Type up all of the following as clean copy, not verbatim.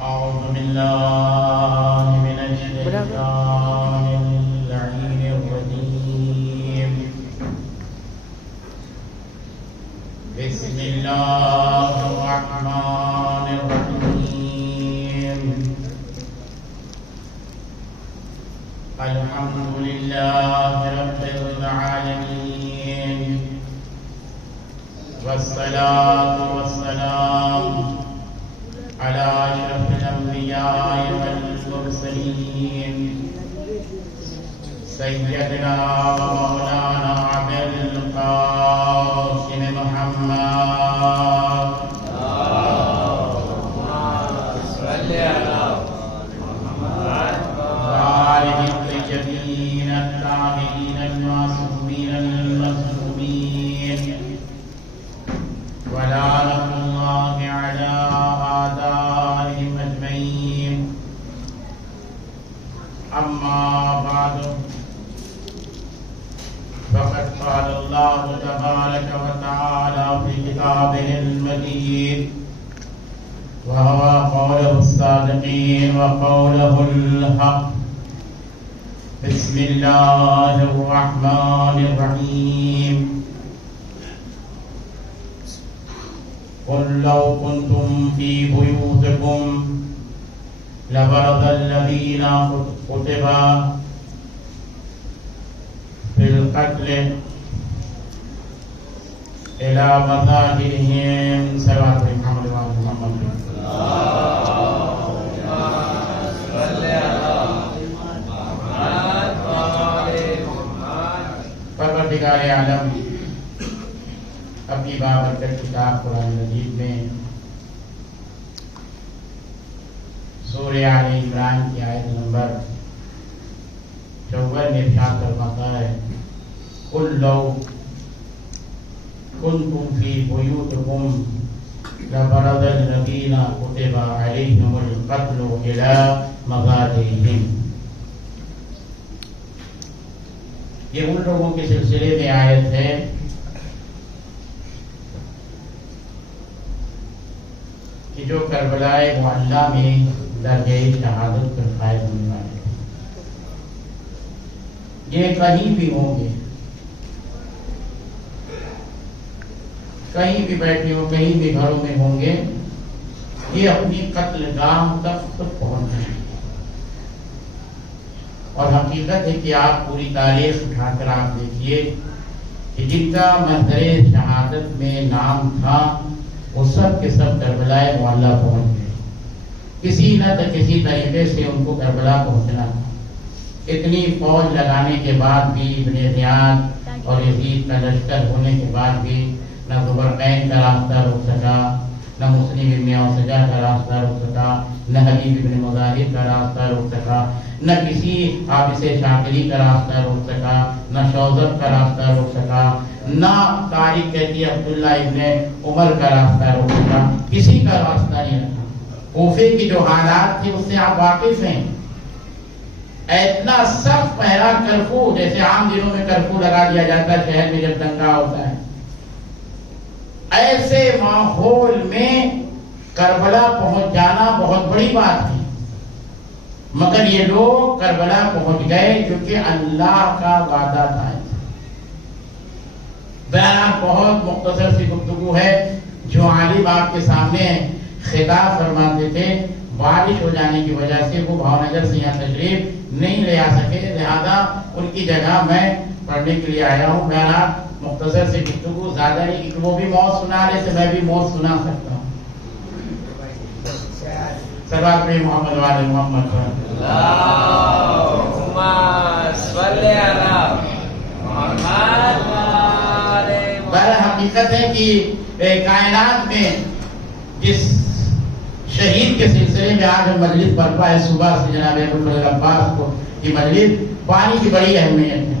أعوذ بالله من الشيطان اللعين الرجيم. بسم الله الرحمن الرحيم. الحمد لله رب العالمين، والصلاة والسلام على أشرف الأنبياء والمرسلين سيدنا ومولانا أبي القاسم محمد وآله الطيبين الطاهرين المعصومين المظلومين، ولعنة الله على أعدائهم أجمعين. أما بعد، فقد قال الله تبارك وتعالى في كتابه المجيد، وهو قوله الصادقين وقوله الحق. بسم الله الرحمن الرحيم. قل لو كنتم في بيوتكم لبرز الذين كتب في القتل إلى مضاجعهم صلوات محمد وآل محمد. پروردگار عالم اپنی بابرکت کتاب قرآن مجید میں سورہ آل عمران کی آیت نمبر 54 میں ارشاد فرماتا ہے، قل لو کنتم فی بیوتکم لبرز الذین کتب علیہم القتل الی مضاجعہم. یہ ان لوگوں کے سلسلے میں آیت ہے کہ جو کربلائے معلیٰ میں درجہ شہادت پر فائز ہونے والے ہیں. یہ کہیں بھی ہوں گے، کہیں بھی بیٹھے ہوں، کہیں بھی گھروں میں ہوں گے، یہ اپنی قتل گاہ تک خود پہنچ جائیں گے. اور حقیقت ہے کہ آپ پوری تاریخ اٹھا کر آپ دیکھیے کہ جن کا محضر شہادت میں نام تھا وہ سب کے سب کربلائے معلیٰ پہنچ گئے. کسی نہ کسی طریقے سے ان کو کربلا پہنچنا تھا. اتنی فوج لگانے کے بعد بھی، ابن زیاد اور یزید کا لشکر ہونے کے بعد بھی نہ زبرقین کا راستہ روک سکا، نہ مسلم ابن اوسجہ کا راستہ روک سکا، نہ حبیب ابن مظاہر کا راستہ روک سکا، نہ کسی حابس شاکری کا راستہ روک سکا، نہ شوذب کا راستہ روک سکا، نہ طارق کہتی عبداللہ ابن عمر کا راستہ روک سکا. کسی کا راستہ نہیں رکھا. کوفے کی جو حالات تھی اس سے آپ واقف ہیں. اتنا سخت پہرا، کرفیو، جیسے عام دنوں میں کرفیو لگا دیا جاتا ہے شہر میں جب دنگا ہوتا ہے، ایسے ماحول میں کربلا پہنچ جانا بہت بڑی بات ہے. مگر یہ لوگ کربلا پہنچ گئے کیونکہ اللہ کا وعدہ تھا. بہرحال بہت مختصر سی گفتگو ہے. جو عالم آپ کے سامنے خطاب فرماتے تھے، بارش ہو جانے کی وجہ سے وہ بھاونگر سے یہاں تشریف نہیں لے آ سکے، لہذا ان کی جگہ میں پڑھنے کے لیے آیا ہوں. بہرحال مختصر سی گفتگو، زیادہ نہیں، کہ وہ بھی موت سنا رہے تھے، میں بھی موت سنا سکتا ہوں. صلوات پہ محمد والے محمد. اللہم صلی علی محمد. حقیقت ہے کہ کائنات میں جس شہید کے سلسلے میں آج ہم مجلس برپا ہے، صبح سے جناب عباس کو کی مجلس، پانی کی بڑی اہمیت ہے.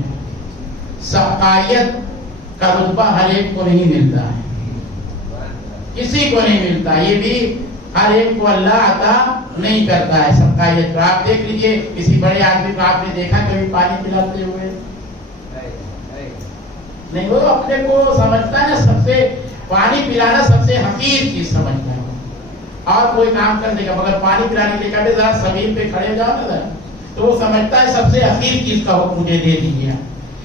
سقائیت کا رتبہ ہر ایک کو نہیں ملتا ہے، کسی کو نہیں ملتا. یہ بھی ہر ایک کو اللہ عطا نہیں کرتا ہے سقائیت کو. آپ دیکھ لیجئے کسی بڑے آدمی کو آپ نے دیکھا کبھی پانی پلاتے ہوئے؟ نہیں. وہ اپنے کو سمجھتا ہے نا، سب سے پانی پلانا سب سے حقیر چیز سمجھتا ہے. اور کوئی کام کر دے گا، مگر پانی پلانے کے لیے کہتے ذرا سبیل پہ کھڑے جاؤ نا ذرا، تو وہ سمجھتا ہے سب سے حقیر چیز کا حکم مجھے دے دیجیے.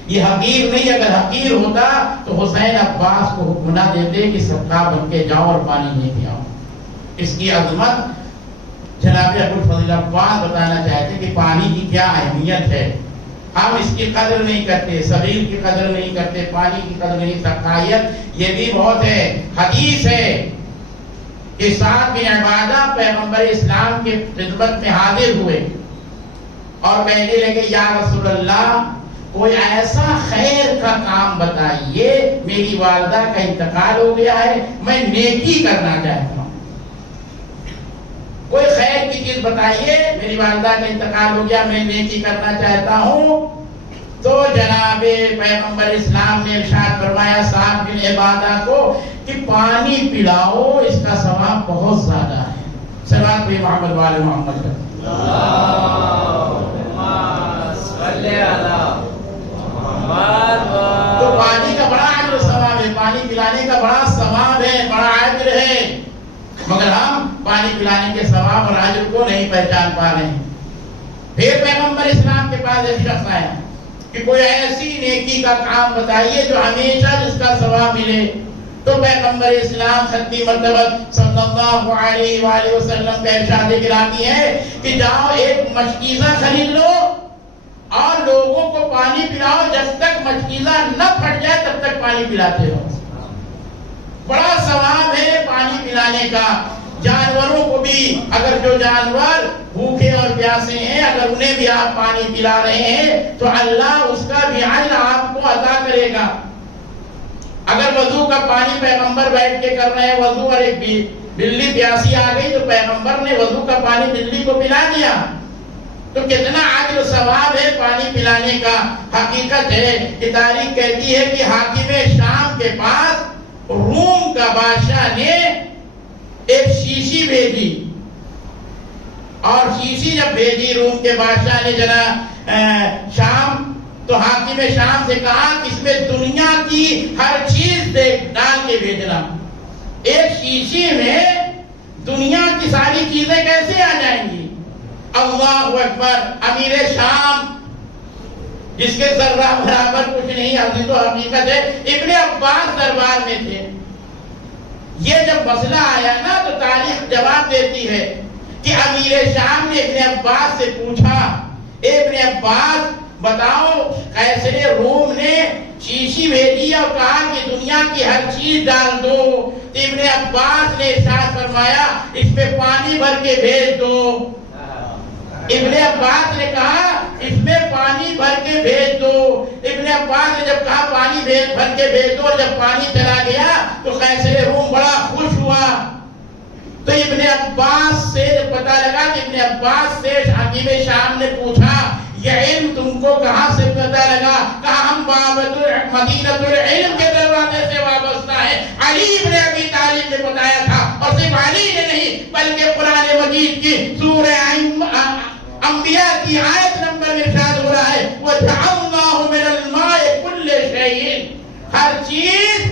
یہ حقیر نہیں، اگر حقیر ہوتا تو حسین عباس کو حکم نہ دیتے کہ صدقہ بن کے جاؤ اور پانی لے کے آؤ. اس کی عظمت جناب ابوالفضل عباس بتانا چاہتے کہ پانی کی کیا اہمیت ہے. ہم اس کی قدر نہیں کرتے، سبیل کی قدر نہیں کرتے، پانی کی قدر نہیں. سخائیت یہ بھی بہت ہے. حدیث ہے کہ سعد بن عبادہ پیغمبر اسلام کے خدمت میں حاضر ہوئے اور کہنے لگے یا رسول اللہ کوئی ایسا خیر کا کام بتائیے، میری والدہ کا انتقال ہو گیا ہے، میں نیکی کرنا چاہتا ہوں. کوئی خیر کی چیز بتائیے، میری والدہ کا انتقال ہو گیا، میں نیکی کرنا چاہتا ہوں. تو جناب پیغمبر اسلام نے ارشاد فرمایا سعد بن عبادہ کو کہ پانی پلاؤ، اس کا ثواب بہت زیادہ ہے. صلوات بے محمد والے محمد. تو پانی کا بڑا اجر و ثواب ہے، پانی پلانے کا بڑا ثواب ہے، بڑا اجر ہے، مگر ہم پانی پلانے کے ثواب اور اجر کو نہیں پہچان پا رہے ہیں. پھر پیغمبر اسلام کے پاس ایک شخص آیا کہ کوئی ایسی نیکی کا کام بتائیے جو ہمیشہ جس کا ثواب ملے. تو پیغمبر اسلام ختمی مرتبہ صلی اللہ علیہ وآلہ وسلم کا ارشاد گرامی ہے کہ جاؤ ایک مشکیزہ خرید لو اور لوگوں کو پانی پلاؤ، جب تک مشکیزہ نہ پھٹ جائے تب تک پانی پلاتے رہو. بڑا ثواب ہے پانی پلانے کا. جانوروں کو بھی، اگر جو جانور بھوکے اور پیاسے ہیں اگر انہیں بھی آپ پانی پلا رہے ہیں تو اللہ اس کا بھی اجر آپ کو عطا کرے گا. اگر وضو کا پانی پیغمبر بیٹھ کے کر رہے ہیں وضو، اور ایک بلی پیاسی آ گئی تو پیغمبر نے وضو کا پانی بلی کو پلا دیا، تو کتنا اجر و ثواب ہے پانی پلانے کا. حقیقت ہے کہ تاریخ کہتی ہے کہ حاکم شام کے پاس روم کا بادشاہ نے ایک شیشی بھیجی، اور شیشی جب بھیجی روم کے بادشاہ نے جناب شام، تو حاکم شام سے کہا کہ اس میں دنیا کی ہر چیز ڈال کے بھیجنا. ایک شیشی میں دنیا کی ساری چیزیں کیسے آ جائیں گی؟ اللہ اکبر. امیر شام جس کے ذرہ برابر کچھ نہیں، حدیث و حقیقت ہے، ابن عباس دربار میں تھے. یہ جب مسئلہ آیا نا تو تاریخ جواب دیتی ہے کہ امیر شام نے ابن عباس سے پوچھا، ابن عباس بتاؤ قیصر روم نے شیشی بھیجی اور کہا کہ دنیا کی ہر چیز ڈال دو. ابن عباس نے ارشاد فرمایا اس میں پانی بھر کے بھیج دو. ابن عباس نے کہا اس میں پانی بھر کے بھیج دو. ابن عباس نے جب کہا پانی بھر کے بھیج دو، جب پانی چلا گیا تو قیصر روم بڑا خوش ہوا. تو ابن عباس سے پتہ لگا کہ ابن عباس سے حاکم شام نے پوچھا یہ علم تم کو کہاں سے پتہ لگا؟ کہا ہم مدینۃ العلم کے دروازے سے وابستہ ہیں. علی ابن ابی طالب نے بتایا تھا، اور صرف علی نے نہیں بلکہ قرآن مجید کی سورہ انبیاء کی آیت نمبر میں ارشاد ہو رہا ہے وَجَعَلْنَاهُ مِنَ الْمَاءِ كُلِّ شَيْءٍ. ہر چیز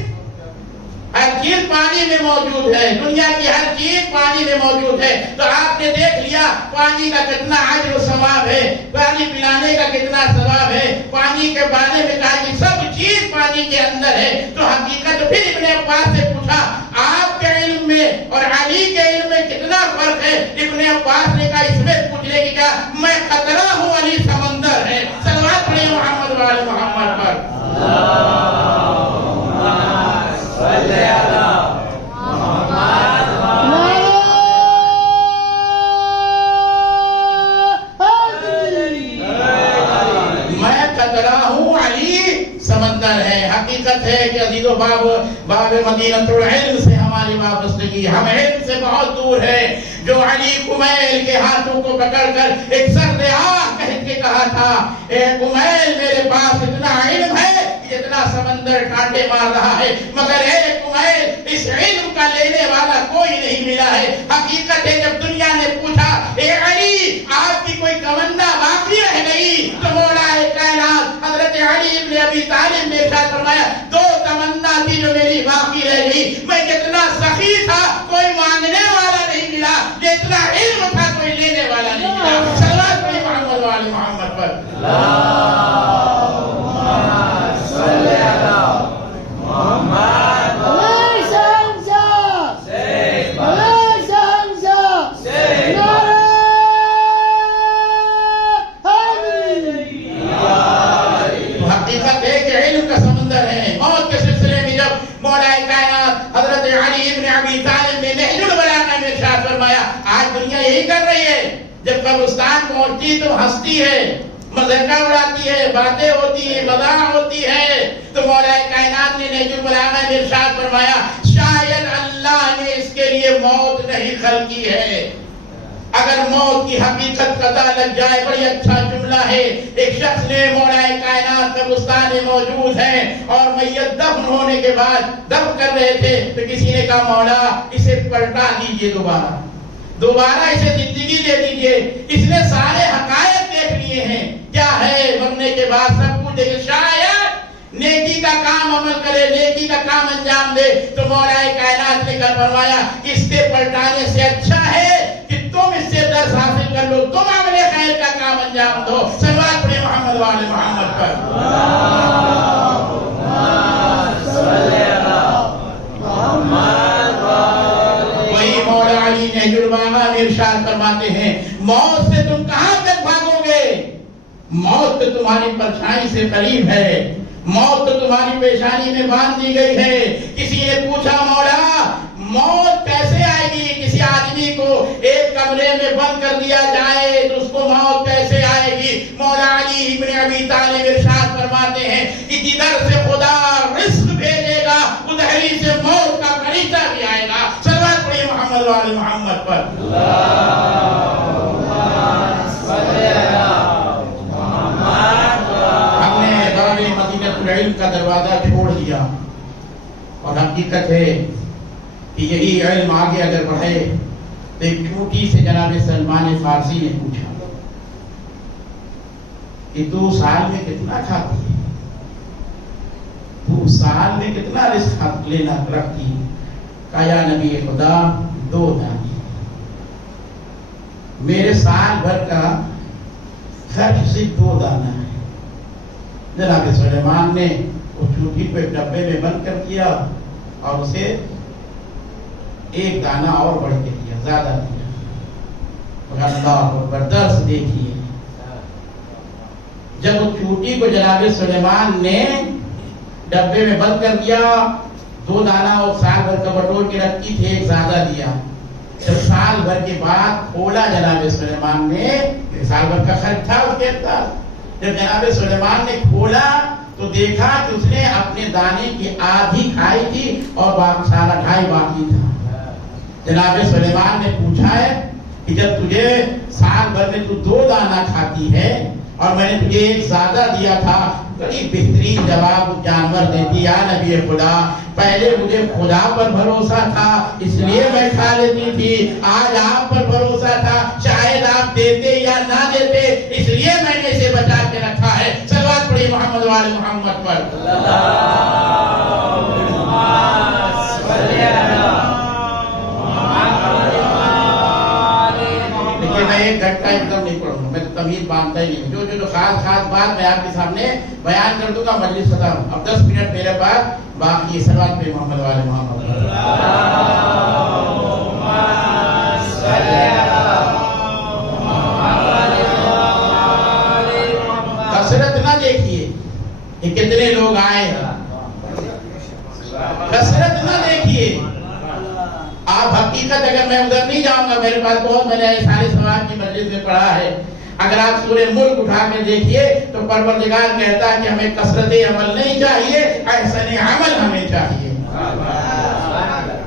پانی میں موجود ہے، دنیا کی ہر چیز پانی میں موجود ہے. تو آپ نے دیکھ لیا پانی کا کتنا اجر و ثواب ہے، پانی پلانے کا کتنا ثواب ہے. پانی کے بارے میں کہا کہ سب چیز پانی کے اندر ہے. تو حقیقت پھر ابن عباس سے پوچھا آپ کے علم میں اور علی کے علم میں کتنا فرق ہے؟ ابن عباس نے کہا اس میں پوچھنے کی کہا میں قطرہ ہوں، علی سمندر ہے. صلوات پڑھیں محمد وآل محمد پر. سمندر ہے. حقیقت ہے کہ عزیزو باب مدینۃ العلم سے ہماری وابستگی، ہم علم سے بہت دور ہے. جو علی کمیل کے ہاتھوں کو پکڑ کر ایک سرد آہ کہہ کے کہا تھا اے کمیل میرے پاس اتنا علم ہے جتنا سمندر کانٹے مار رہا ہے، مگر اے کمیل اس علم کا لینے والا کوئی نہیں ملا ہے. حقیقت ہے جب دنیا نے پوچھا اے علی آپ کی کوئی تمنا باقی رہ گئی تو مولا کائنات حضرت علی ابن ابی طالب نے ارشاد فرمایا دو تمنا تھی جو میری باقی رہ گئی. میں کتنا سخی تھا، کوئی مانگنے والا نہیں ملا مولا کائنات حضرت علی ابن ابی طالب نے نہج البلاغہ میں ارشاد فرمایا آج دنیا یہی کر رہی ہے، جب قبرستان پہنچتی تو ہنستی ہے، مذاق اڑاتی ہے، باتیں ہوتی ہیں، مزاح ہوتی ہے، تو مولا کائنات نے نہج البلاغہ میں ارشاد فرمایا شاید اللہ نے اس کے لیے موت نہیں خلقی ہے۔ اگر موت کی حقیقت پتہ لگ جائے، بڑی اچھا جملہ ہے، ایک شخص نے مولا کائنات قبرستان میں موجود ہے اور میت دفن ہونے کے بعد دفن کر رہے تھے تو کسی نے کہا مولا اسے پلٹا دیجئے، دوبارہ اسے زندگی دے دیجئے، اس نے سارے حقائق دیکھ لیے ہیں، کیا ہے مرنے کے بعد سب کچھ دیکھے، شاید نیکی کا کام عمل کرے، نیکی کا کام انجام دے، تو مولا کائنات نے کہا فرمایا اس سے پلٹانے سے اچھا ہے کہ تم اس سے درس حاصل کر لو، تم عمل خیر کا کام انجام دو۔ صلوات پڑھیں محمد وآل محمد پر۔ وہی مولا علی نہج البلاغہ میں ارشاد فرماتے ہیں موت سے تم کہاں تک بھاگو گے؟ موت تو تمہاری پرچھائی سے قریب ہے، موت تو تمہاری پیشانی میں باندھ دی گئی ہے۔ کسی نے پوچھا مولا موت کیسے آئے گی؟ کسی آدمی کو ایک کمرے میں بند کر دیا جائے تو اس کو موت کیسے آئے گی؟ مولا علی ابن ابی طالب ارشاد فرماتے ہیں کہ جدھر سے خدا رزق بھیجے گا ادھر ہی سے موت کا فرشتہ بھی آئے گا۔ صلوات پڑھیں محمد وآل محمد پر۔ ہم نے باب مدینہ العلم کا دروازہ چھوڑ دیا اور حقیقت ہے کہ یہی علم آگے اگر بڑھے تو ایک چھوٹی سے جناب سلمان فارسی نے پوچھا کہ تو سال میں کتنا کھاتی ہے، تو سال میں کتنا رزق لینا رکھتی ہے؟ کہا یا نبی خدا 2 دانے، میرے سال بھر کا خرچ صرف 2 دانا ہے۔ جناب سلیمان نے اس چوٹی کو ایک ڈبے میں بند کر دیا اور اسے 1 دانہ اور بڑھ کے دیا، زیادہ دیا۔ اللہ اکبر، درس دیکھیے، جب اس چوٹی کو جناب سلیمان نے ڈبے میں بند کر دیا، 2 دانہ اور سال بھر کا بٹور کے رکھتی تھی، 1 زیادہ دیا۔ جب سال بھر کے بعد کھولا جناب سلیمان نے، سال بھر کا خرچ تھا اس کے اندر، جب جناب سلیمان نے کھولا تو دیکھا کہ اس نے اپنے دانے کی آدھی کھائی تھی اور سارا ڈھائی باقی تھا۔ جناب سلیمان نے پوچھا ہے کہ جب تجھے سال بھر میں تو 2 دانہ کھاتی ہے اور میں نے تجھے 1 زیادہ دیا تھا، بڑی بہترین جواب جانور دیتی، یا نبی خدا پہلے مجھے خدا پر بھروسہ تھا اس لیے میں کھا لیتی تھی، آج آپ پر بھروسہ تھا شاید آپ دیتے یا نہ دیتے اس لیے میں نے اسے بچا کے رکھا ہے۔ صلوات پڑھی محمد وآل محمد پر۔ لیکن میں 1 گھنٹہ ایک دم نہیں پڑھوں گا، میں تو تمیز باندھتا ہی نہیں، جو خاص بات میں آپ کے سامنے بیان کر دوں گا، مجلس ختم۔ اب 10 منٹ میرے پاس باقی، صلوات پہ محمد والے محمد۔ کثرت نہ دیکھیے کہ کتنے لوگ آئے ہیں، کثرت نہ دیکھیے آپ، حقیقت اگر میں ادھر نہیں جاؤں گا، میرے پاس بہت میں نے سارے ثواب کی مجلس میں پڑھا ہے، اگر آپ سورہ ملک اٹھا کے دیکھیے تو پروردگار کہتا ہے کہ ہمیں کثرت عمل نہیں چاہیے، احسن عمل ہمیں چاہیے،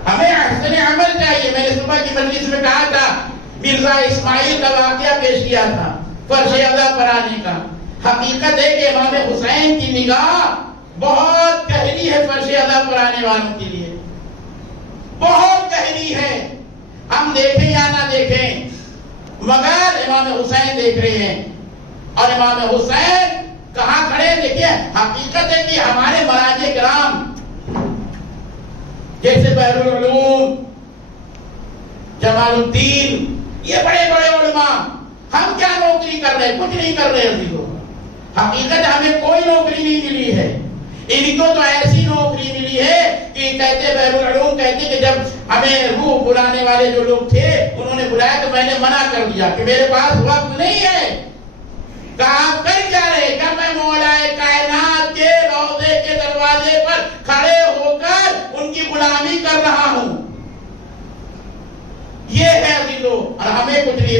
ہمیں احسن عمل چاہیے۔ میں نے صبح کی مجلس میں کہا تھا مرزا اسماعیل کا واقعہ پیش کیا تھا فرش ادا پر آنے کا۔ حقیقت ہے کہ امام حسین کی نگاہ بہت گہری ہے فرش ادا پر آنے والوں کے لیے، بہت گہری ہے، ہم دیکھیں یا نہ دیکھیں مگر امام حسین دیکھ رہے ہیں، اور امام حسین کہاں کھڑے ہیں دیکھیے۔ حقیقت ہے کہ ہمارے مراجع کرام جیسے بحر العلوم، جمال الدین، یہ بڑے بڑے علماء، ہم کیا نوکری کر رہے ہیں؟ کچھ نہیں کر رہے ہیں۔ حقیقت ہمیں کوئی نوکری نہیں ملی ہے، ان کو تو ایسی نوکری ملی ہے کہ کہتے بحر العلوم کہتے کہ جب ہمیں روح بلانے والے جو لوگ تھے انہوں نے بلایا تو میں نے منع کر دیا کہ میرے پاس وقت نہیں ہے۔ کہا کر کیا رہے؟ کہ میں مولا کائنات کے روضے کے دروازے پر کھڑے ہو کر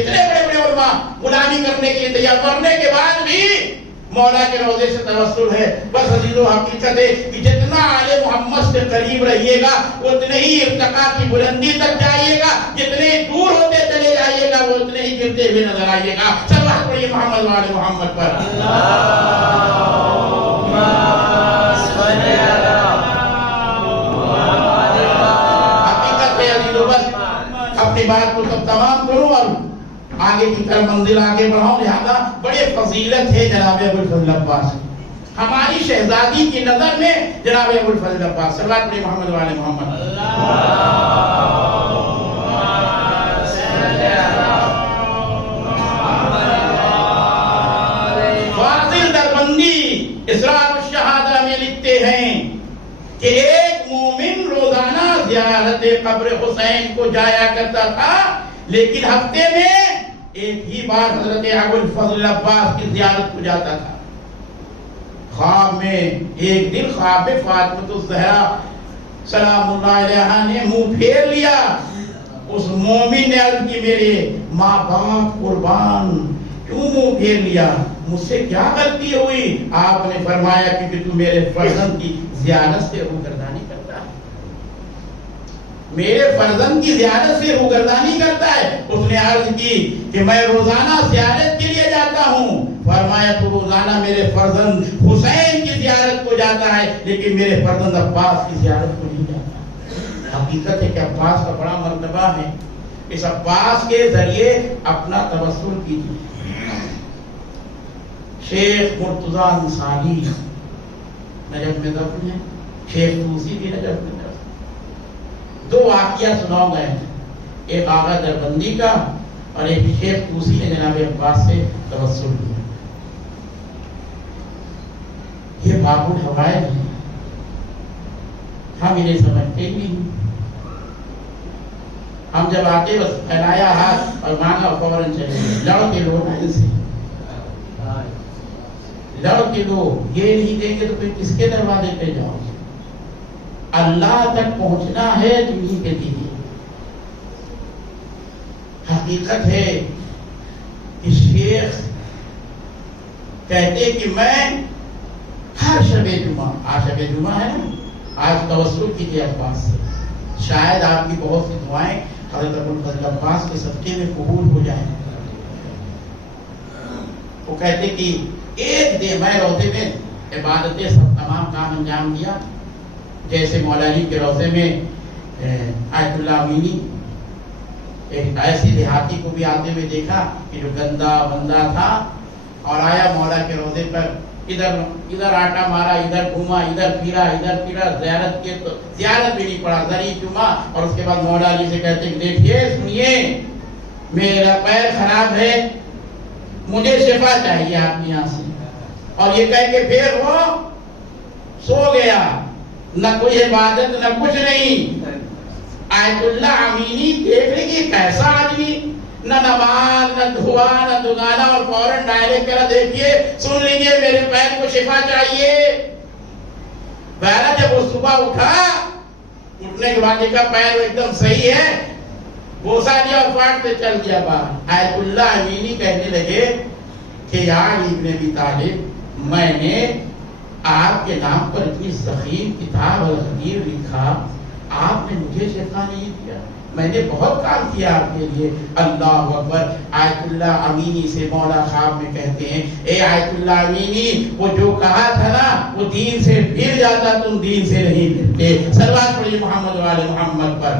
تھے، اتنے بڑے بڑے علماء غلامی کرنے کے لیے تیار، مرنے کے بعد بھی مولا کے روضے سے توسل ہے. بس عزیزو حقیقت ہے کہ جتنا آل محمد سے قریب رہیے گا اتنے ہی ارتقا کی بلندی تک جائیے گا، جتنے دور ہوتے چلے جائیے گا وہ اتنے ہی گرتے ہوئے نظر آئیے گا. صلوات پڑھیے محمد وآل محمد پر. حقیقت ہے عزیزو، بس اپنی بات کو تب تمام کروں اور آگے کی طرف منزل آگے بڑھاؤں. لہذا بڑے فضیلت ہے جناب ابوالفضل عباس، ہماری شہزادی کی نظر میں جناب ابوالفضل عباس. صلوات پڑھیے محمد وآل محمد. فاضل دربندی اسرار الشہادہ میں لکھتے ہیں کہ ایک مومن روزانہ زیارت قبر حسین کو جایا کرتا تھا، لیکن ہفتے میں ایک ہی بار حضرت ابوالفضل عباس کی زیارت کو جاتا تھا. خواب میں ایک دن خواب میں فاطمہ الزہرا سلام اللہ علیہا نے منہ پھیر لیا. اس مومن نے عرض کی میرے ماں باپ قربان کیوں منہ پھیر لیا، مجھ سے کیا غلطی ہوئی؟ آپ نے فرمایا کہ تو میرے فرزند کی زیارت سے روگردانی کرتا ہے، میرے فرزند کی زیارت سے روگردانی کرتا ہے. اس نے عرض کی کہ میں روزانہ زیارت کے لیے جاتا ہوں. فرمایا تو روزانہ میرے فرزند حسین کی زیارت کو جاتا ہے لیکن میرے فرزند عباس کی زیارت کو نہیں جاتا. حقیقت ہے کہ عباس کا بڑا مرتبہ ہے. اس عباس کے ذریعے اپنا توسل کیجیے. شیخ مرتضی انصاری نجف میں دفن ہے، شیخ توسی بھی نجف میں دفن. دو واقعہ سناؤ گئے ہیں، ایک آغا دربندی کا اور ایک شیخ توسی نے جناب عباس سے توسل کیا. یہ باب الحوائج ہے، ہم انہیں سمجھتے ہی نہیں. ہم جب آتے بس پھیلایا ہاتھ اور مانگا فوراً چلے گئے. لڑ کے لو ان سے، لڑ کے لو. یہ نہیں دیں گے تو پھر کس کے دروازے پہ جاؤ؟ اللہ تک پہنچنا ہے تو انہیں کے دیجیے. حقیقت ہے کہ شیخ کہتے کہ میں ہر شب جمعہ، آج شب جمعہ ہے نا، آج توسل کیجیے عباس سے، شاید آپ کی بہت سی دعائیں حضرت ابوالفضل عباس کے صدقے میں قبول ہو جائیں. وہ کہتے کہ ایک دن میں روزے میں عبادتیں سب تمام کام انجام دیا. جیسے مولا علی کے روزے میں آیت اللہ امینی ایک ایسی دیہاتی کو بھی آتے ہوئے دیکھا کہ جو گندا بندہ تھا، اور آیا مولا کے روزے پر، ادھر آٹا مارا، ادھر گھوما، ادھر پھرا، زیارت کے تو زیارت بھی نہیں پڑا، ذری چوما. اور اس کے بعد مولا علی سے کہتے کہ دیکھیے سنیے، میرا پیر خراب ہے، مجھے شفا چاہیے آپ کے یہاں سے. اور یہ کہہ کے پھر وہ سو گیا. نہ کوئی عبادت نہ کچھ نہیں. آیت اللہ امینی دیکھ لیں کہ کیسا آدمی، نہ نماز نہ دعا نہ دگانا، اور فوراً ڈائریکٹ کرا دیکھیے سن لیجیے میرے پیر کو شفا چاہیے. بہرحال جب وہ صبح اٹھا، اٹھنے کے بعد دیکھا پیر ایک دم صحیح ہے، بوسا دیا اور پاٹ سے چل دیا باہر. آیت اللہ امینی کہنے لگے کہ یا علی ابن ابی طالب، میں نے آپ کے نام پر اتنی ضخیم کتاب الحدیث لکھا، آپ نے مجھے شفا نہیں دیا. میں نے بہت کام کیا آپ کے لیے. اللہ اکبر. آیت اللہ امینی سے مولا خواب میں کہتے ہیں اے آیت اللہ امینی، وہ جو کہا تھا نا وہ دین سے پھر جاتا، تم دین سے نہیں پھرتے. صلوات پڑھیے محمد وآل محمد پر.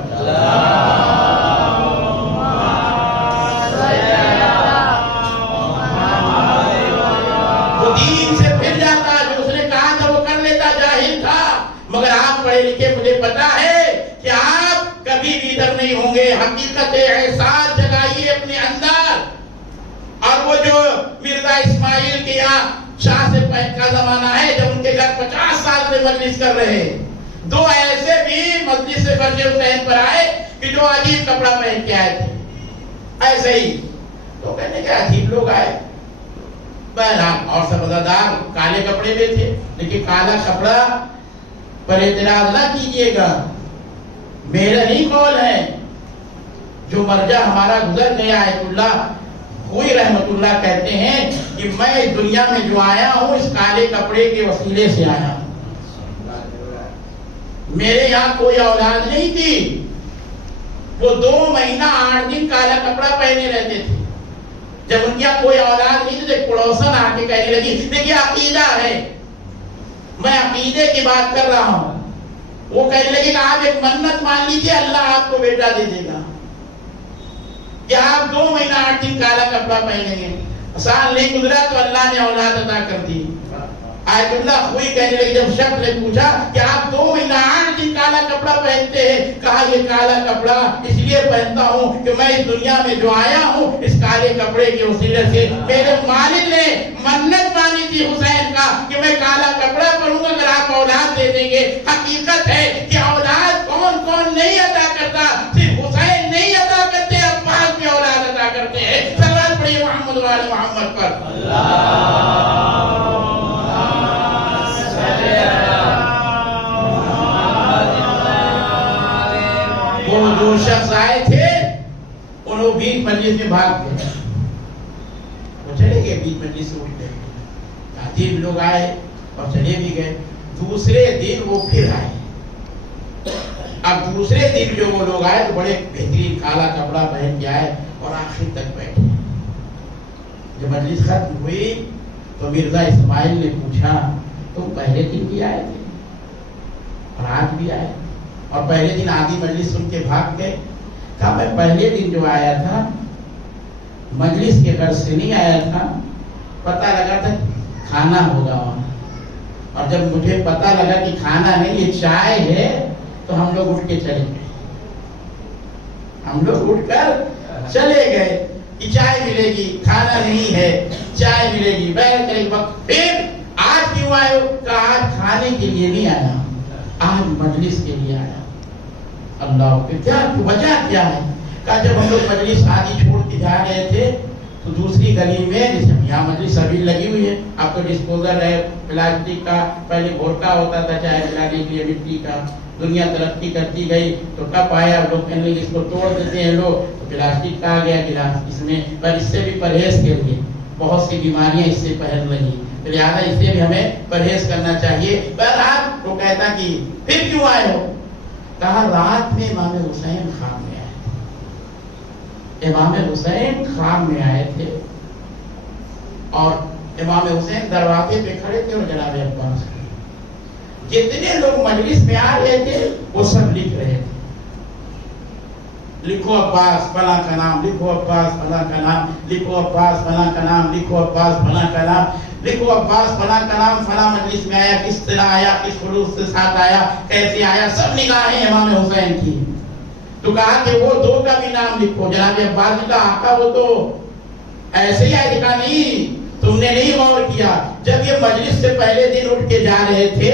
وہ دین سے پھر جاتا، جو اس نے کہا تھا وہ کر لیتا. جاہل تھا مگر آپ پڑھے لکھے، مجھے پتا ہے کہ آپ کبھی بھی ادھر نہیں ہوں گے. حقیقت احساس جگائیے اپنے اندر. اور وہ جو مرزا اسماعیل کے یہاں شاہ سے پہلے کا زمانہ ہے جب ان کے گھر 50 سال سے مجلس کر رہے، دو ایسے بھی مجلس سے فرش حسین پر آئے کہ جو عجیب کپڑا پہن کے آئے تھے. ایسے ہی تو کہنے کہ عجیب لوگ آئے. بہرحال اور سبزادار کالے کپڑے میں تھے، لیکن کالا کپڑا پر اعتراض نہ کیجیے گا، میرا نہیں قول ہے. جو مرجع ہمارا گزر گیا آیت اللہ خوئی رحمت اللہ کہتے ہیں کہ میں اس دنیا میں جو آیا ہوں اس کالے کپڑے کے وسیلے سے آیا ہوں. میرے یہاں کوئی اولاد نہیں تھی. وہ 2 مہینہ 8 دن کالا کپڑا پہنے رہتے تھے. جب ان کی کوئی اولاد نہیں تھی تو ایک پڑوسن آ کے کہنے لگی دیکھیے عقیدہ ہے, میں عقیدے کی بات کر رہا ہوں. وہ کہنے لگی کہ آپ ایک منت مان لیجیے اللہ آپ کو بیٹا دے دے گا کہ آپ 2 مہینہ 8 دن کالا کپڑا پہنیں گے. سال نہیں گزرا تو اللہ نے اولاد عطا کر دی. آیت اللہ خوئی کہنے لگی جب شخص نے پوچھا کہ آپ 2 مہینہ 8 دن کالا کپڑا پہنتے ہیں, کہا یہ کالا کپڑا اس لیے پہنتا ہوں کہ میں اس دنیا میں جو آیا ہوں اس کالے کپڑے کے وسیلے سے میرے والد نے منت مانی تھی حسین کا کہ میں کالا کپڑا پہنوں گا اگر آپ اولاد دے دیں گے. حقیقت ہے کہ اولاد کون کون نہیں عطا کرتا, صرف حسین نہیں عطا کرتے, عباس بھی اولاد عطا کرتے ہیں. صلوات پڑھیے محمد وعلی محمد پر. وہ جو شخص آئے تھے انہوں بیچ مجلس میں بھاگ گئے, وہ چلے گئے بیچ مجلس سے اٹھ گئے. 3 لوگ آئے اور چلے بھی گئے. دوسرے دن وہ پھر آئے. اب دوسرے دن جو وہ لوگ آئے تو بڑے بہترین کالا کپڑا پہن کے آئے اور آخر تک بیٹھے. جب مجلس ختم ہوئی تو مرزا اسماعیل نے پوچھا تم پہلے دن بھی آئے تھے اور آج بھی آئے, اور پہلے دن آدھی مجلس سن کے بھاگ گئے. کہا میں پہلے دن جو آیا تھا مجلس کے غرض سے نہیں آیا تھا, پتہ لگا تھا کھانا ہوگا وہاں, اور جب مجھے پتہ لگا کہ کھانا نہیں یہ چائے ہے تو ہم لوگ اٹھ کے چلے گئے. ہم لوگ اٹھ کر چلے گئے کہ چائے ملے گی, کھانا نہیں ہے چائے ملے گی. بیٹھ کر ایک وقت پھر آج کیوں آئے ہو, کہ آج کھانے کے لیے نہیں آیا, آج مجلس کے لیے آیا. اللہ پہ کیا وجہ کیا ہے؟ کہا جب ہم لوگ مجلس آدھی چھوڑ کے جا رہے تھے تو دوسری گلی میں جیسے یہاں مجلس ابھی لگی ہوئی ہے, آپ کو ڈسپوزل ہے پلاسٹک کا, پہلے گھورکا ہوتا تھا چائے پلانے کے لیے مٹی کا. دنیا ترقی کرتی گئی تو کب آیا لوگ کہنے لگے اس کو توڑ دیتے ہیں لوگ, تو پلاسٹک کا آ گیا گلاس اس میں. پر اس سے بھی پرہیز کے لیے بہت سی بیماریاں اس سے پہل لگی, لہٰذا اس سے بھی ہمیں پرہیز کرنا چاہیے. بہرحال وہ کہتا کہ پھر کیوں آئے ہو؟ کہا رات میں امام حسین خواب میں آئے تھے. امام حسین خواب میں آئے تھے اور امام حسین دروازے پہ کھڑے تھے اور جناب عباس جتنے لوگ مجلس میں آ رہے تھے وہ سب لکھ رہے تھے, لکھو عباس فلاں کا نام, لکھو عباس فلاں کا نام, لکھو عباس فلاں کا نام, لکھو عباس فلاں کا نام, لکھو عباس فلاں کا نام فلاں مجلس میں آیا, کس طرح آیا, کس خلوص کے ساتھ آیا, کیسے آیا, سب نگاہیں امام حسین کی. تو کہا کہ وہ 2 کا بھی نام لکھو. جناب عباس نے کہا آقا وہ تو ایسے ہی آئے. کہا نہیں تم نے نہیں غور کیا, جب یہ مجلس سے پہلے دن اٹھ کے جا رہے تھے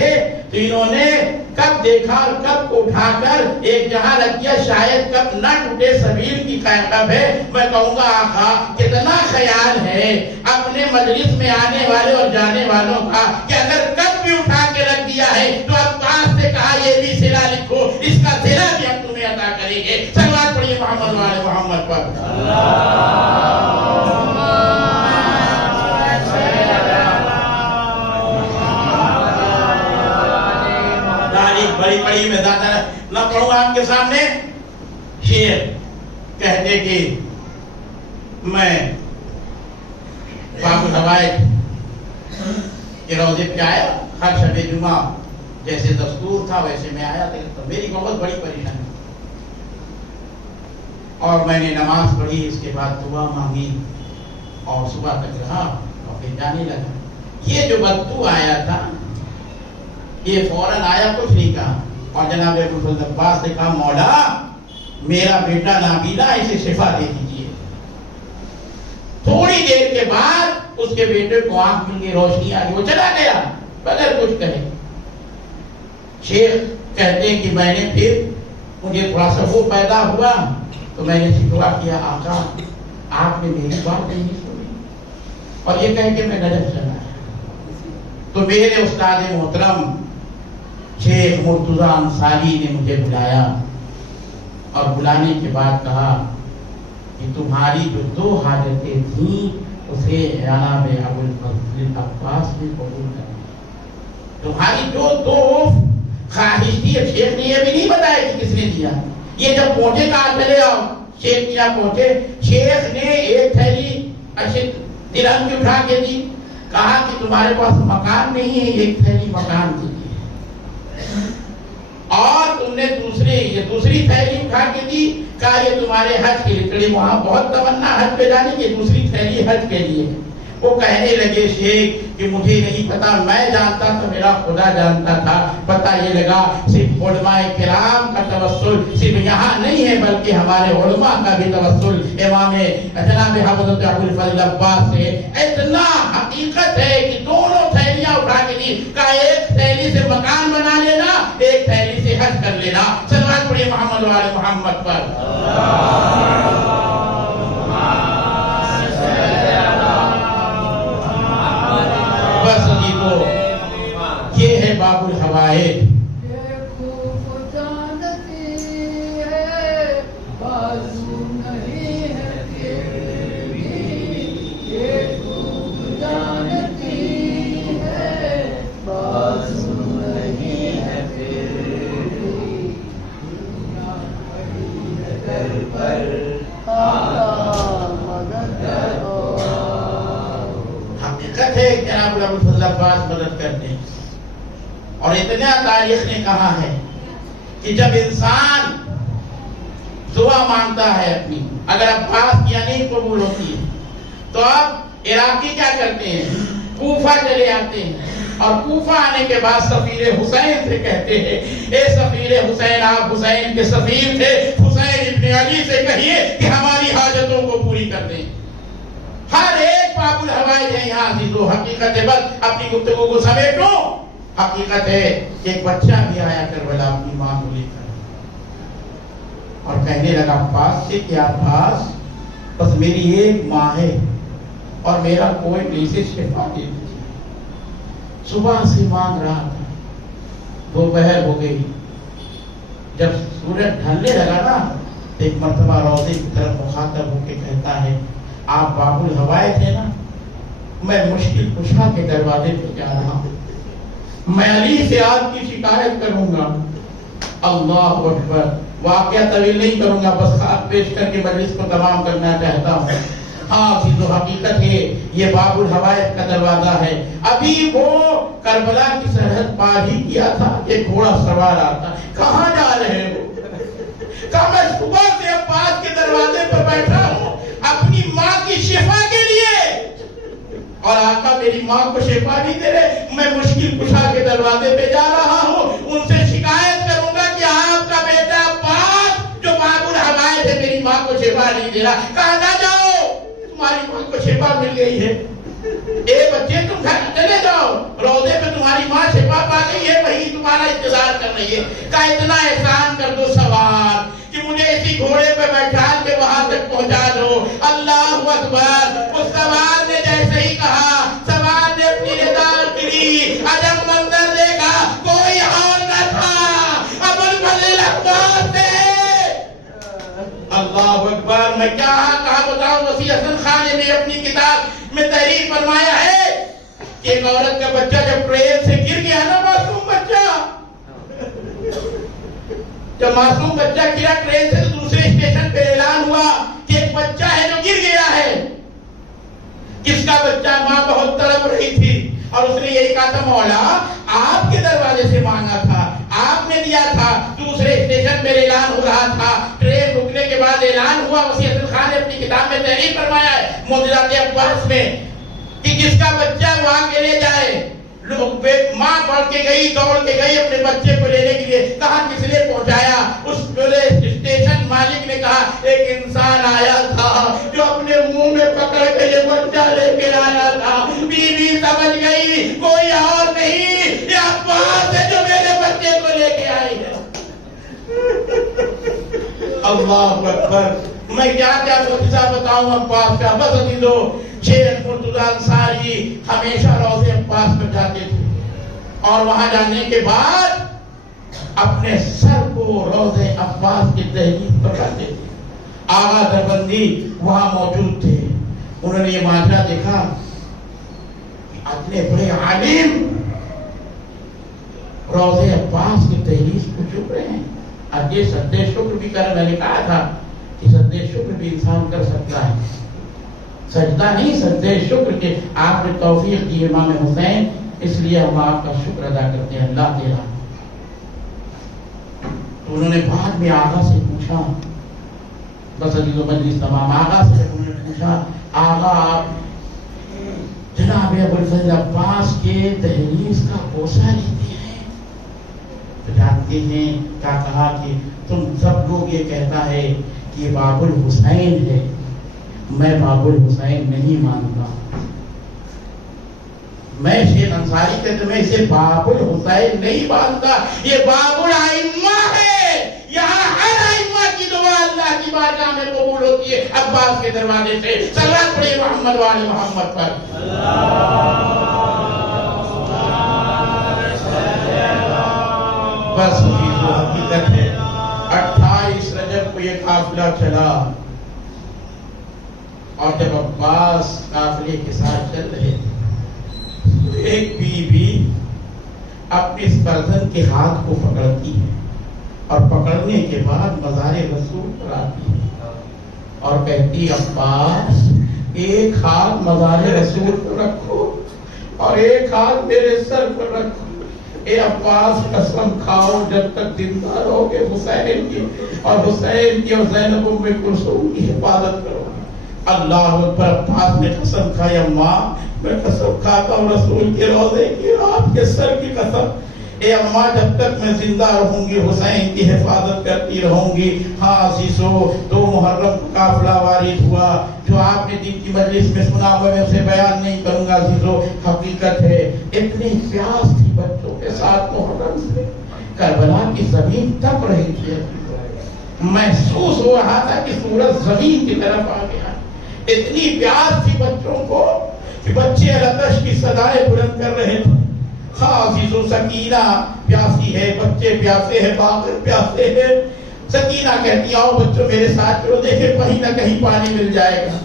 تو انہوں نے کب دیکھا اور کب کو اٹھا کر ایک جہاں رکھ دیا, شاید کب نہ ٹوٹے سبیل کی کب ہے. میں کہوں گا آقا کتنا خیال ہے اپنے مجلس میں آنے والے اور جانے والوں کا کہ اگر کب بھی اٹھا کے رکھ دیا ہے تو عباس سے کہا یہ بھی صلہ لکھو, اس کا صلہ بھی ہم تمہیں عطا کریں گے. صلوات پڑھیے محمد وعلی محمد پر. بڑی بڑی میں زیادہ نہ پڑھوں آپ کے سامنے. شیر کہتے کہ میں باب الحوائج کے روضے پہ آیا, ہر شب جمعہ جیسے دستور تھا ویسے میں آیا تھا, تو میری بہت بڑی پریشانی اور میں نے نماز پڑھی, اس کے بعد دعا مانگی اور صبح تک رہا اور پھر جانے لگا. یہ جو بدبو آیا تھا یہ فوراً آیا, کچھ نہیں کہا, اور جناب عباس نے کہا مولا میرا بیٹا نابینا اسے شفا دے دیجیے. تھوڑی دیر کے بعد اس کے بیٹے کو آنکھ مل گئی, روشنی آ گئی, وہ چلا گیا بغیر کچھ کہے. شیخ کہتے ہیں کہ میں نے پھر مجھے تھوڑا سا وہ پیدا ہوا تو میں نے شکوا کیا آقا آپ نے میری بات نہیں سنی, اور یہ کہہ کے میں نظر چلا. تو میرے استاد محترم شیخ مرتضیٰ انصاری نے مجھے بلایا اور بلانے کے بعد کہا کہ تمہاری جو 2 حاجتیں تھیں اسے جناب ابوالفضل عباس نے قبول کر لیا۔ تمہاری جو 2 خواہش تھی، شیخ نے یہ بھی نہیں بتایا کہ کس نے دیا۔ یہ جب پہنچے کہا چلے آؤ، شیخ میاں پہنچے، شیخ نے ایک تھیلی درہم کی اٹھا کے دی، کہا کہ تمہارے پاس مکان نہیں ہے، ایک تھیلی مکان دیجیے، اور تم نے دوسری تھیلی اٹھا کے دی، کہا یہ تمہارے حج کے لیے، وہاں بہت تمنا حج پہ جانے کی، دوسری تھیلی حج کے لیے۔ وہ کہنے لگے شیخ کہ مجھے نہیں پتا، میں جانتا تھا میرا خدا جانتا تھا، پتہ یہ لگا صرف علماء کرام کا توسل صرف یہاں نہیں ہے بلکہ ہمارے علماء کا بھی توسل امام جناب حضرت ابوالفضل عباس سے اتنا حقیقت ہے کہ دونوں تھیلیاں اٹھا کے دی، کا ایک تھیلی سے مکان بنا لینا، ایک تھیلی سے حج کر لینا۔ صلوات پڑھیے محمد وعلی محمد پر۔ یہ ہے باب الحوائج۔ حقیقت ہے جناب ابوالفضل عباس مدد کرتے ہیں، اور اتنا تاریخ نے کہا ہے کہ جب انسان دعا مانگتا ہے اپنی، اگر عباس کی نہیں قبول ہوتی ہے تو اب عراقی کیا کرتے ہیں، کوفہ چلے آتے ہیں، اور کوفہ آنے کے بعد سفیر حسین سے کہتے ہیں، اے سفیر حسین، آپ حسین کے سفیر تھے، حسین ابن علی سے کہیے کہ ہماری حاجتوں کو پوری کر دیں۔ ہر ایک باب الحوائج ہے یہاں سے، تو حقیقت ہے، بس اپنی گفتگو کو سمیٹو، حقیقت ہے کہ ایک بچہ بھی آیا کربلا اپنی ماں کو لے کر، اور کہنے لگا عباس سے کہ عباس بس میری ایک ماں ہے اور میرا کوئی نہیں سے شفا دے دیجیے۔ صبح سے مانگ رہا تھا، دوپہر ہو گئی، جب سورج ڈھلنے لگا نا تو ایک مرتبہ روضے کی طرف مخاطب ہو کے کہتا ہے، آپ باب الحوائج ہے نا، میں مشکل کشا کے دروازے پہ جا رہا ہوں، میں علی سے آپ کی شکایت کروں گا۔ اللہ اکبر، واقعہ طویل نہیں کروں گا، بس خط پیش کر کے مجلس کو تمام کرنا چاہتا ہوں۔ ہاں تو حقیقت ہے یہ باب الحوائج کا دروازہ ہے۔ ابھی وہ کربلا کی سرحد پار ہی کیا تھا، ایک گھوڑا سوار آتا، کہاں جا رہے ہو؟ کہا میں صبح سے عباس کے دروازے پر بیٹھا ہوں اپنی ماں کی شفا کے لیے، اور آقا میری ماں کو شفا نہیں دے رہے، میں مشکل کشا کے دروازے پہ جا رہا ہوں، ان سے شکایت کروں گا کہ آپ کا بیٹا عباس جو باب الحوائج ہے میری ماں کو شفا نہیں دے رہا۔ کہا نہ جاؤ، تمہاری ماں کو شفا مل گئی ہے، اے بچے تم گھر چلے جاؤ، روضے پہ تمہاری ماں شفا پا گئی ہے، وہی تمہارا انتظار کر رہی ہے۔ کہا اتنا احسان کر دو سوار کہ مجھے اسی گھوڑے پہ بیٹھا کے وہاں تک پہنچا دو۔ اللہ اکبر، اس سوار نے جیسے ہی کہا، سوار نے اپنی نظر گری، عجب منظر دیکھا، کوئی اور نہ تھا، ابوالفضل عباس تھے۔ اللہ اکبر، میں کہاں بتاؤں، وسیع حسن خان نے اپنی کتاب میں تحریر فرمایا ہے کہ ایک عورت کا بچہ جب ٹرین سے گر گیا نا، معصوم بچہ، جب معصوم بچہ گرا ٹرین سے تو دوسرے اسٹیشن پہ اعلان ہوا کہ ایک بچہ ہے جو گر گیا ہے۔ کس کا بچہ؟ ماں بہت تڑپ رہی تھی اور اس نے یہی کہا تھا، مولا آپ کے دروازے سے مانگا تھا، آپ نے دیا تھا۔ دوسرے اسٹیشن پہ اعلان ہو رہا تھا، ٹرین رکنے کے بعد اعلان ہوا۔ وسیع حسن خان نے اپنی کتاب میں تحریر فرمایا ہے معجزات عباس میں کہ جس کا بچہ وہاں کے لے جائے، لوگ ماں بڑھ کے گئی، دوڑ کے گئی اپنے بچے کو لینے کے لیے، کہا کس نے پہنچایا؟ اس اسٹیشن مالک نے کہا ایک انسان آیا تھا جو اپنے منہ میں پکڑ کے یہ بچہ لے کے آیا تھا۔ بیوی سمجھ گئی کوئی اور نہیں، یہ عباس ہے جو میرے بچے کو لے کے آئی ہے۔ اللہ اکبر، میں کیا کیا قصہ بتاؤں عباس کا۔ بس عزیزو، شیخ مرتضی انصاری ہمیشہ روضے عباس پر جاتے تھے، اور وہاں جانے کے بعد اپنے سر کو روضے عباس کی دہلیز پر رکھتے تھے، آغا دربندی وہاں موجود تھے. انہوں نے یہ ماجرا دیکھا کہ اتنے بڑے عالم روضے عباس کی تحریر کو چپ رہے ہیں. اب یہ سجدہ شکر بھی کر، میں نے کہا تھا کہ سجدہ شکر بھی انسان کر سکتا ہے، سجدہ نہیں سجدہ شکر کے آپ نے توفیق دی امام حسین، اس لیے ہم آپ کا شکر ادا کرتے ہیں اللہ تیرا. تو انہوں نے بعد میں آغا سے پوچھا، بس عزیز و مجلس تمام، آغا سے انہوں نے پوچھا آغا آپ جناب ابوالفضل عباس کے تحریر کا بوسہ لیتے ہیں؟ تو جانتے ہیں کیا کہا کہ تم سب لوگ یہ کہتا ہے کہ یہ باب الحسین ہے، میں باب الحسین نہیں مانتا. میں شیخ انصاری کہتے میں اسے باب الحسین نہیں مانتا، یہ باب الائمہ ہے. یہاں ہر ائمہ کی دعا اللہ کی بارگاہ میں قبول ہوتی ہے عباس کے دروازے سے. صلوات پڑھیں محمد وآل محمد پر. بس یہ تو حقیقت ہے. 28 رجب کو یہ قافلہ چلا اور جب عباس قافلے کے ساتھ چل رہے تھے تو ایک بی بی اپنے اس فرزند کے ہاتھ کو پکڑتی ہے اور پکڑنے کے بعد مزار رسول پر آتی ہے اور کہتی عباس ایک ہاتھ مزار رسول پر رکھو اور ایک ہاتھ میرے سر پر رکھو. اے عباس قسم کھاؤ جب تک زندہ رہو گے حسین کی اور حسین کی اور زینب ام کلثوم کی حفاظت کرو. اللہ اکبر. عباس نے قسم کھائی اماں میں قسم کھاتا ہوں رسول کے روضے کی آپ کے سر کی قسم، اے اماں جب تک میں زندہ رہوں گی حسین کی حفاظت کرتی رہوں گی. ہاں عزیزو 2 محرم کو قافلہ وارد ہوا جو آپ نے دن کی مجلس میں سنا ہوا، میں اسے بیان نہیں کروں گا عزیزو. حقیقت ہے اتنی پیاس تھی بچوں کے ساتھ محرم سے، کربلا کی زمین تپ رہی تھی. محسوس ہو رہا تھا کہ سورج زمین کی طرف آ گیا. اتنی پیاس تھی بچوں کو کہ بچے الاتش کی صدائیں بلند کر رہے تھے. ہاں عزیزو سکینہ پیاسی ہے، بچے پیاسے ہیں، باقر پیاسے ہیں. سکینہ کہتی آؤ بچوں میرے ساتھ چلو، دیکھیں کہیں نہ کہیں پانی مل جائے گا.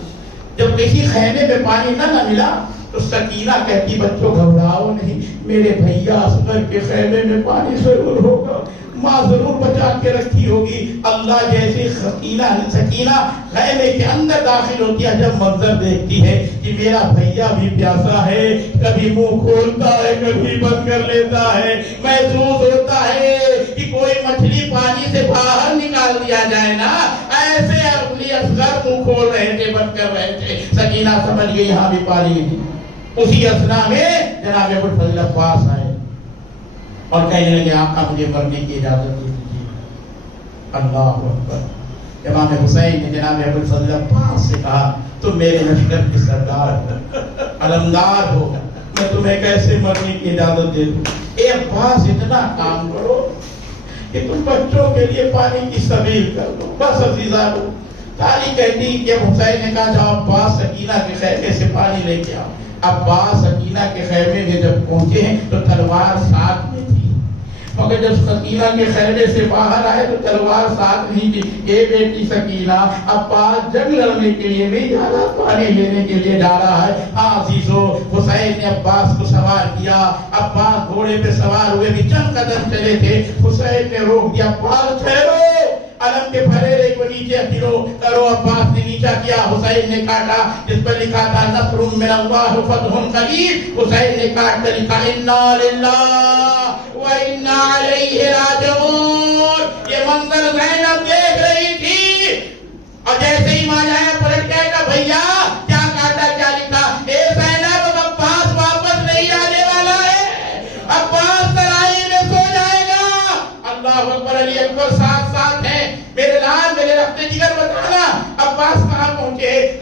جب کسی خیمے میں پانی نہ ملا تو سکینہ کہتی بچوں گھبراؤ نہیں، میرے بھیا اصغر کے خیمے میں پانی ضرور ہوگا، ماں ضرور بچا کے رکھی ہوگی. اللہ جیسے سکینہ خیمے کے اندر داخل ہوتی ہے، جب منظر دیکھتی ہے کہ میرا بھیا بھی پیاسا ہے، کبھی منہ کھولتا ہے کبھی بند کر لیتا ہے، محسوس ہوتا ہے کہ کوئی مچھلی پانی سے باہر نکال دیا جائے نا، ایسے اپنی اصغر منہ کھول رہے تھے بند کر رہے تھے. سکینہ سمجھ گئی یہاں بھی پانی نہیں. اسی اثنا میں جناب ابوالفضل عباس آئے اور کہنے لگے آقا مجھے مرنے کی اجازت دے دیجیے. اللہ اکبر. امام حسین نے جناب ابوالفضل عباس سے کہا تم میرے لشکر کے سردار علمدار ہو، میں تمہیں کیسے مرنے کی اجازت دے دوں. اے عباس اتنا کام کرو کہ تم بچوں کے لیے پانی کی سبیل کر دو. بس عزیزانو تالی کہتی کہ حسین نے کہا جاؤ عباس سکینہ کے خیمے سے پانی لے کے آؤ. عباس سکینہ کے خیمے میں جب پہنچے ہیں تو تلوار ساتھ میں تھی، مگر جب سکینہ کے خیمے سے باہر آئے تو تلوار ساتھ نہیں تھی. اے بیٹی سکینہ عباس جنگ لڑنے کے لیے نہیں جا رہا، پانی لینے کے لیے جا رہا ہے. ہاں عزیزو حسین نے عباس کو سوار کیا. عباس گھوڑے پہ سوار ہوئے بھی چند قدم چلے تھے، حسین نے روک دیا. عباس ٹھہرو، علم کے پھریرے کو نیچے کرو. عباس نے نیچا کیا، حسین نے کاٹا جس پر لکھا تھا نصر من اللہ فتح قریب. حسین نے کاٹ کر لکھا انا للہ وَإِنَّا عَلَيْهِ رَاجِعُونَ. یہ منظر زینب دیکھ رہی تھی اور جیسے ہی ماں جائے پلٹ گئے کہ بھیا کیا کاٹا کیا لکھا. اے زینب عباس واپس نہیں آنے والا ہے، عباس سرائی میں سو جائے گا. اللہ اکبر. علی اکبر ساتھ ساتھ ہیں. میرے لال میرے رفتے جگر بتانا عباس کہاں پہنچے.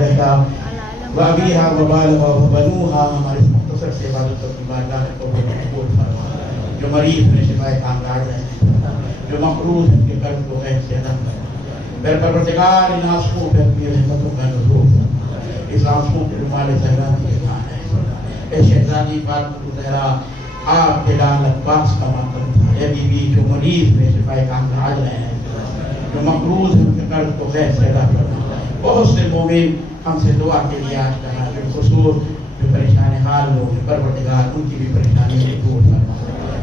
زہرا وابیہا وبالہا وبنوہا، ہمارے مختصر سے عبادت کی بارگاہ کو قبول فرما۔ جو مریض میں شفائے کامران رہے ہیں، جو مقروض ان کے قرض کو غیب سے ادا کر، میرے پروردگار ان آنسوؤں پہ اپنی رحمتوں کا نزول فرما، اس آنسوؤں کے رومال زہرا کی جان ہے۔ اے شہزادی فاطمہ زہرا، آپ کے لال عباس کا ماتم تھا، اے بی بی جو مریض میں شفائے کامران رہے ہیں، جو مقروض ان کے قرض کو غیب سے ادا فرما۔ بہت سے مومن ہم سے دعا کے لیے آج کہا، جو خصوص جو پریشان حال لوگ ہیں، پروردگار ان کی بھی پریشانی کو دور فرما۔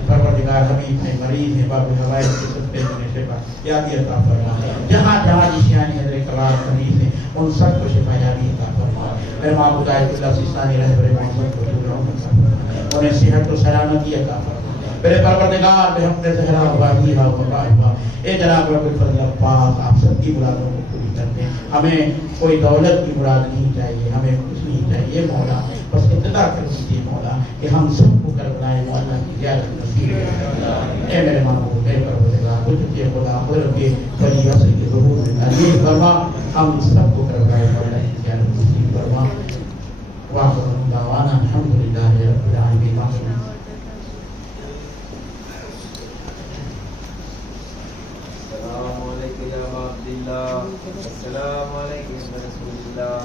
پروردگار حبیب میں مریض ہیں، باب الحوائج کے سستے ہونے سے یابی عطا فرما۔ جہاں جہاں نشانی حضرت قرار مریض ہیں، ان سب کو شفا یابی عطا فرما۔ میرے معبود آیت اللہ سیستانی رہبر محمد کو دور عمر فرما، انہیں صحت و سلامتی عطا فرما۔ میرے پروردگار بحق زہرا وبابیہا وبائبہ، اے جناب رب الفضل پاک، آپ سب کی مرادوں کو پوری کرتے ہیں۔ ہمیں کوئی دولت کی مراد نہیں چاہیے، ہمیں کچھ نہیں چاہیے مولا، بس ابتدا کر دیجیے مولا کہ ہم سب کو کربلائے مولا کی زیارت نصیب کرے۔ اے میرے معبود، اے پروردگار، تجھ کے خدا خود کے ولی اصل کے ظہور میں تعلیم فرما۔ ہم